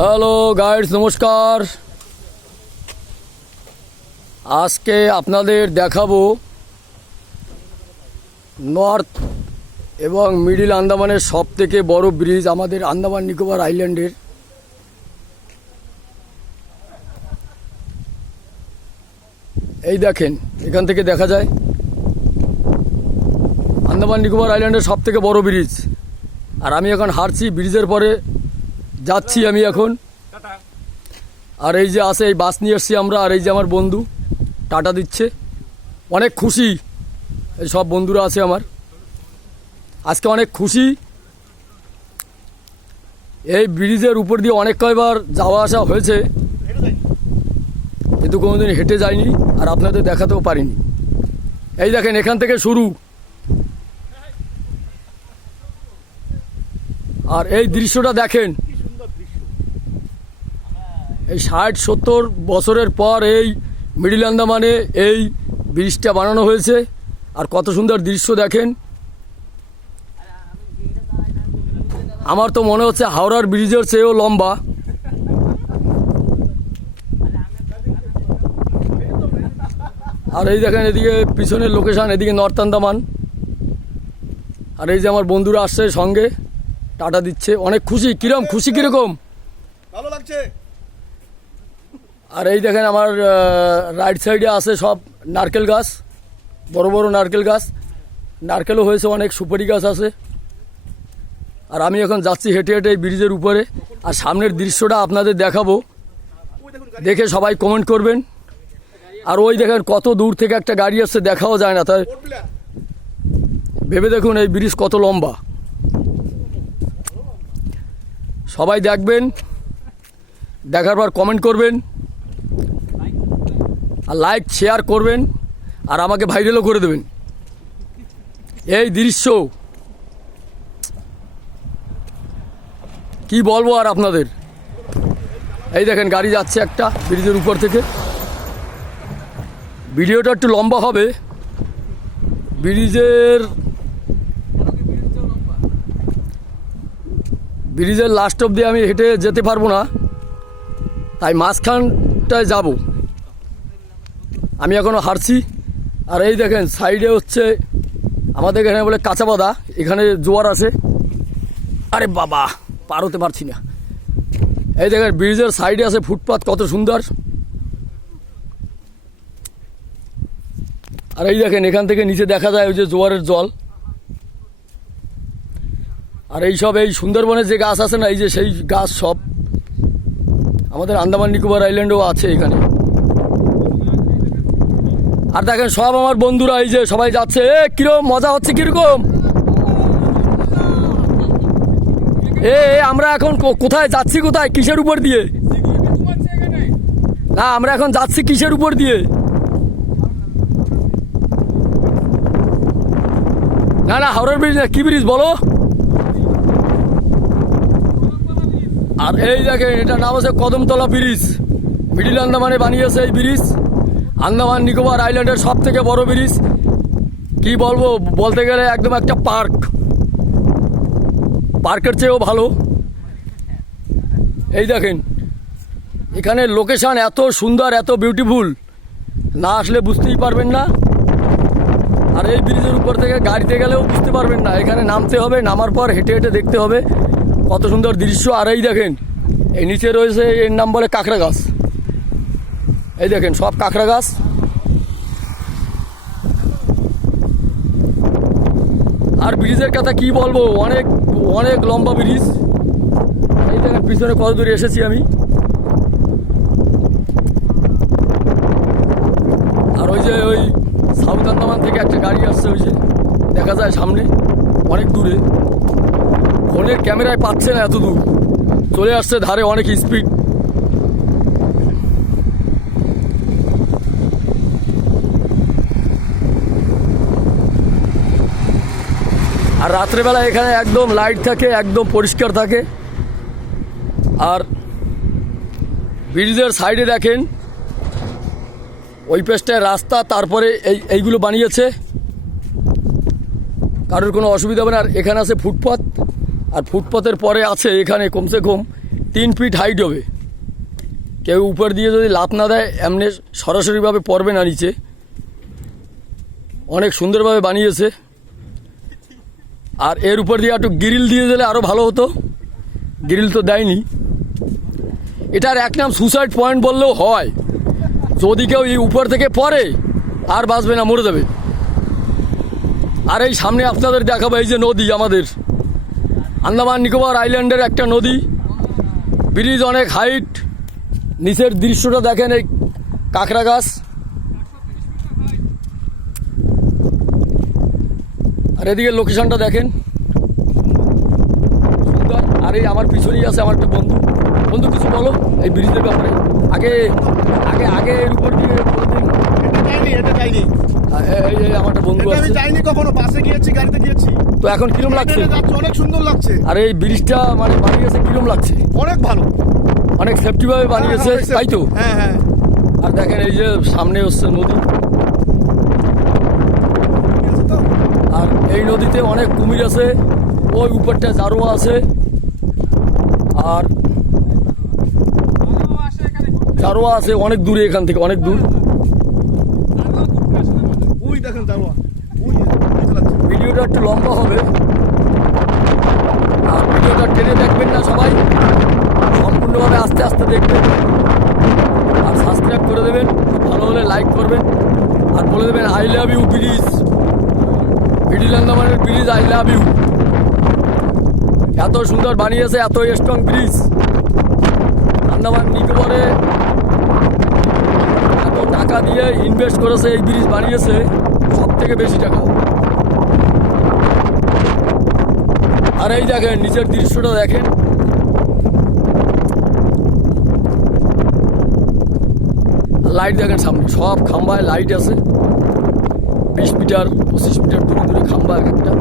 Hello guides, নমস্কার। আজকে আপনাদের দেখাবো নর্থ এবং মিডিল আন্দামানের সব থেকে বড় ব্রিজ আমাদের আন্দামান নিকোবর আইল্যান্ডের। এই দেখেন, এখান থেকে দেখা যায় আন্দামান নিকোবর আইল্যান্ডের সব থেকে বড় ব্রিজ। আর আমি এখন হাঁটছি ব্রিজের পরে যাচ্ছি আমি এখন। আর এই যে আছে, এই বাস নিয়ে এসছি আমরা। আর এই যে আমার বন্ধু টাটা দিচ্ছে, অনেক খুশি। এই সব বন্ধুরা আছে আমার, আজকে অনেক খুশি। এই ব্রিজের উপর দিয়ে অনেক কয়বার যাওয়া আসা হয়েছে, কিন্তু কোনোদিন হেঁটে যাইনি আর আপনাদের দেখাতেও পারিনি। এই দেখেন, এখান থেকে শুরু। আর এই দৃশ্যটা দেখেন, এই 60-70 বছরের পর এই মিডিল আন্দামানে এই ব্রিজটা বানানো হয়েছে। আর কত সুন্দর দৃশ্য দেখেন। আমার তো মনে হচ্ছে হাওড়ার ব্রিজের চেয়েও লম্বা। আর এই দেখেন, এদিকে পিছনের লোকেশন, এদিকে নর্থ আন্দামান। আর এই যে আমার বন্ধুরা আসছে সঙ্গে, টাটা দিচ্ছে, অনেক খুশি। কিরকম খুশি, কিরকম ভালো লাগছে। আর এই দেখেন আমার রাইট সাইডে আছে সব নারকেল গাছ, বড় বড় নারকেল গাছ। নারকেলও হয়েছে অনেক, সুপারি গাছ আছে। আর আমি এখন যাচ্ছি হেঁটে হেঁটে এই ব্রিজের উপরে। আর সামনের দৃশ্যটা আপনাদের দেখাবো, দেখে সবাই কমেন্ট করবেন। আর ওই দেখেন কত দূর থেকে একটা গাড়ি আসছে, দেখাও যায় না। তাই ভেবে দেখুন এই ব্রিজ কত লম্বা। সবাই দেখবেন, দেখার পর কমেন্ট করবেন আর লাইক শেয়ার করবেন আর আমাকে ভাইরালও করে দেবেন। এই দৃশ্য কি বলবো আর আপনাদের। এই দেখেন গাড়ি যাচ্ছে একটা ব্রিজের উপর থেকে। ভিডিওটা একটু লম্বা হবে। ব্রিজের লাস্ট অব্দি আমি হেঁটে যেতে পারবো না, তাই মাঝখানটায় যাব। আমি এখনও হাঁটছি। আর এই দেখেন সাইডে হচ্ছে আমাদের এখানে বলে কাঁচা বাঁধা, এখানে জোয়ার আছে। আরে বাবা, পার হতে পারছি না। এই দেখেন ব্রিজের সাইডে আছে ফুটপাথ, কত সুন্দর। আর এই দেখেন এখান থেকে নিচে দেখা যায় ওই যে জোয়ারের জল। আর এই সব এই সুন্দরবনের যে গাছ আছে না, এই যে সেই গাছ সব আমাদের আন্দামান নিকোবর আইল্যান্ডেও আছে এখানে। আর দেখেন সব আমার বন্ধুরা, এই যে সবাই যাচ্ছে। কিরকম মজা হচ্ছে, কিরকম। আমরা এখন কোথায় যাচ্ছি, কোথায়, কিসের উপর দিয়ে? না, আমরা এখন যাচ্ছি কিসের উপর দিয়ে? না না, হাওড়ার ব্রিজ না, কি ব্রিজ বলো? আর এই দেখেন, এটা নাম আছে কদমতলা ব্রিজ। মিডিল আন্দামানে বানিয়েছে এই ব্রিজ। আন্দামান নিকোবর আইল্যান্ডের সব থেকে বড় ব্রিজ। কি বলবো, বলতে গেলে একদম একটা পার্ক, পার্কের চেয়েও ভালো। এই দেখেন এখানে লোকেশন এত সুন্দর, এত বিউটিফুল, না আসলে বুঝতেই পারবেন না। আর এই ব্রিজের উপর থেকে গাড়িতে গেলেও বুঝতে পারবেন না। এখানে নামতে হবে, নামার পর হেঁটে হেঁটে দেখতে হবে কত সুন্দর দৃশ্য। আর এই দেখেন এই নিচে রয়েছে, এর নাম বলে কাঁকড়া গাছ। এই দেখেন সব কাঁকড়া গাছ। আর ব্রিজের কথা কি বলবো, অনেক অনেক লম্বা ব্রিজ। এই দেখেন পিছনে কত দূরে এসেছি আমি। আর ওই যে ওই সাউথ আন্দামান থেকে একটা গাড়ি আসছে, ওই যে দেখা যায় সামনে অনেক দূরে। ফোনের ক্যামেরায় পাচ্ছে না, এত দূর চলে আসছে ধারে, অনেক স্পিড। আর রাত্রেবেলা এখানে একদম লাইট থাকে, একদম পরিষ্কার থাকে। আর ব্রিজের সাইডে দেখেন ওই পেছটায় রাস্তা, তারপরে এইগুলো বানিয়েছে, কারোর কোনো অসুবিধা হবে না। আর এখানে আছে ফুটপাথ, আর ফুটপাথের পরে আছে এখানে কমসে কম 3 ফিট হাইট হবে। কেউ উপর দিয়ে যদি লাত না দেয় এমনি সরাসরিভাবে পড়বে না নিচে। অনেক সুন্দরভাবে বানিয়েছে। আর এর উপর দিয়ে একটু গ্রিল দিয়ে দিলে আরও ভালো হতো, গ্রিল তো দেয়নি। এটার এক নাম সুসাইড পয়েন্ট বললেও হয়। যদি কেউ এই উপর থেকে পড়ে আর বাঁচবে না, মরে যাবে। আর এই সামনে আপনাদের দেখাবো এই যে নদী, আমাদের আন্দামান নিকোবর আইল্যান্ডের একটা নদী। ব্রিজ অনেক হাইট। নিচের দৃশ্যটা দেখেন, এই কাঁকড়া গাছ। আর এদিকে লোকেশনটা দেখেন, সুন্দর। আর এই আমার পিছনেই আছে আমার একটা বন্ধু। বন্ধু কিছু বলো এই ব্রিজের ব্যাপারে। আগে আগে আগে এর উপর দিয়ে এই আমার একটা বন্ধু আছে। যাইনি কখনো, বাসে গিয়েছি, গাড়িতে গিয়েছি। তো এখন কিরম লাগছে? অনেক সুন্দর লাগছে। আর এই ব্রিজটা মানে বানিয়েছে কিরম লাগছে? অনেক ভালো, অনেক সেফটিভাবে বানিয়েছে, তাই তো? হ্যাঁ হ্যাঁ। আর দেখেন এই যে সামনে হচ্ছে নদী। আর এই নদীতে অনেক কুমির আছে। ওই উপরটা জারোয়া আছে। আর জারোয়া আছে অনেক দূরে, এখান থেকে অনেক দূর। ওই দেখেন জারোয়া। ভিডিওটা একটু লম্বা হবে, আর ভিডিওটা টেনে দেখবেন না সবাই, সম্পূর্ণভাবে আস্তে আস্তে দেখবেন। আর সাবস্ক্রাইব করে দেবেন, ভালো হলে লাইক করবেন। আর বলে দেবেন I love you bridge, middle আন্দামানের ব্রিজ, আই লাভ ইউ। এত সুন্দর বানিয়েছে, এত স্ট্রং ব্রিজ। আন্দামান নিকোবরে এত টাকা দিয়ে ইনভেস্ট করেছে, এই ব্রিজ বানিয়েছে, সব থেকে বেশি টাকা। আর এই দেখেন নিচের দৃশ্যটা দেখেন, লাইট দেখেন সামনে, সব খাম্বায় লাইট আছে। 20 মিটার 25 মিটার দূরে দূরে খাম্বা এক একটা।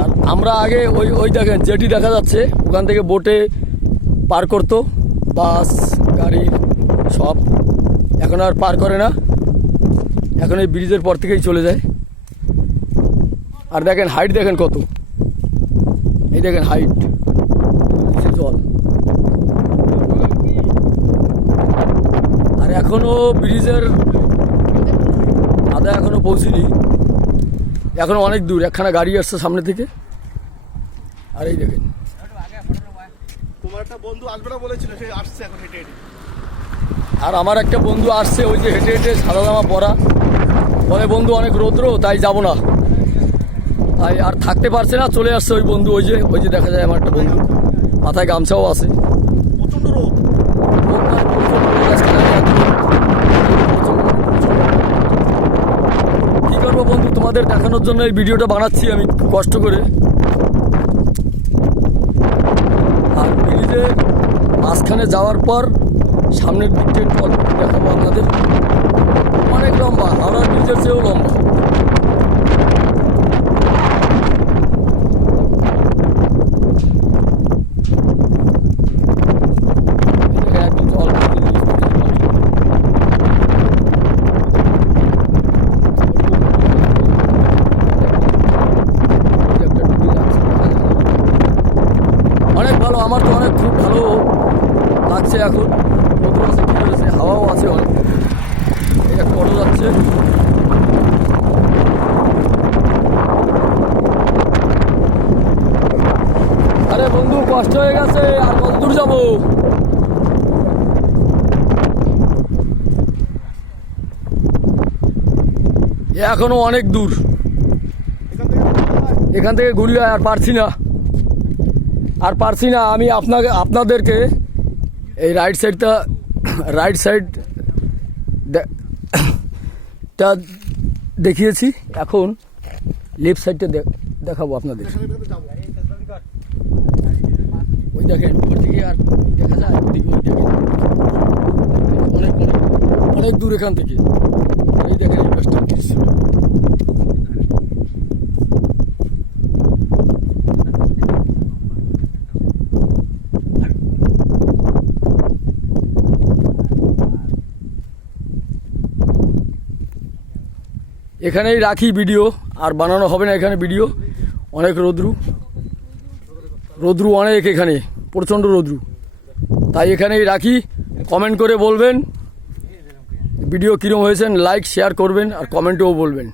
আর আমরা আগে ওই দেখেন জেটি দেখা যাচ্ছে, ওখান থেকে বোটে পার করতো, বাস গাড়ি সব। এখন আর পার করে না, এখন এই ব্রিজের পর থেকেই চলে যায়। আর দেখেন হাইট দেখেন কত, এই দেখেন হাইট, জল। আর এখনো ব্রিজের আধা এখনো পৌঁছিনি, এখনো অনেক দূর। একখানা গাড়ি আসছে সামনে থেকে। আর এই দেখেন, তোমার একটা বন্ধু আসবে না বলেছিল, সে আসছে এখন হেঁটে হেঁটে। আর আমার একটা বন্ধু আসছে ওই যে হেঁটে হেঁটে, সাদা জামা পরা। বলে বন্ধু অনেক রৌদ্র, তাই যাব না, তাই আর থাকতে পারছে না, চলে আসছে ওই বন্ধু। ওই যে দেখা যায় আমার একটা বন্ধু, মাথায় গামছাও আছে। প্রচন্ড রোদ। কি করবো বন্ধু, তোমাদের দেখানোর জন্য এই ভিডিওটা বানাচ্ছি আমি কষ্ট করে। আর ব্রিজে মাঝখানে যাওয়ার পর সামনের দিকটা দেখাবো আপনাদের। অনেক লম্বা, হাওড়ার ব্রিজের চেয়েও লম্বা। অনেক ভালো, আমার তো অনেক খুব ভালো লাগছে এখন। রোদ আছে, ঠিক হয়েছে, হাওয়াও আছে অনেক। এই একটা অটো যাচ্ছে। আরে বন্ধু কষ্ট হয়ে গেছে, আর কত দূর যাবো? এখনো অনেক দূর, এখান থেকে ঘুরলে আর পারছি না, আর পারছি না। আমি আপনাদেরকে এই রাইট সাইডটা দেখিয়েছি, এখন লেফট সাইডটা দেখাবো আপনাদের। ওই দেখেন উপর থেকে আর দেখা যায়, ওদিকে ওই দেখেন অনেক অনেক অনেক দূর এখান থেকে। এই দেখেন এই পাশটা দৃশ্য। এখানেই রাখি ভিডিও, আর বানানো হবে না এখানে ভিডিও। অনেক রৌদ্রু অনেক এখানে, প্রচণ্ড রৌদ্রু। তাই এখানেই রাখি। কমেন্ট করে বলবেন ভিডিও কীরকম হয়েছেন, লাইক শেয়ার করবেন আর কমেন্টেও বলবেন।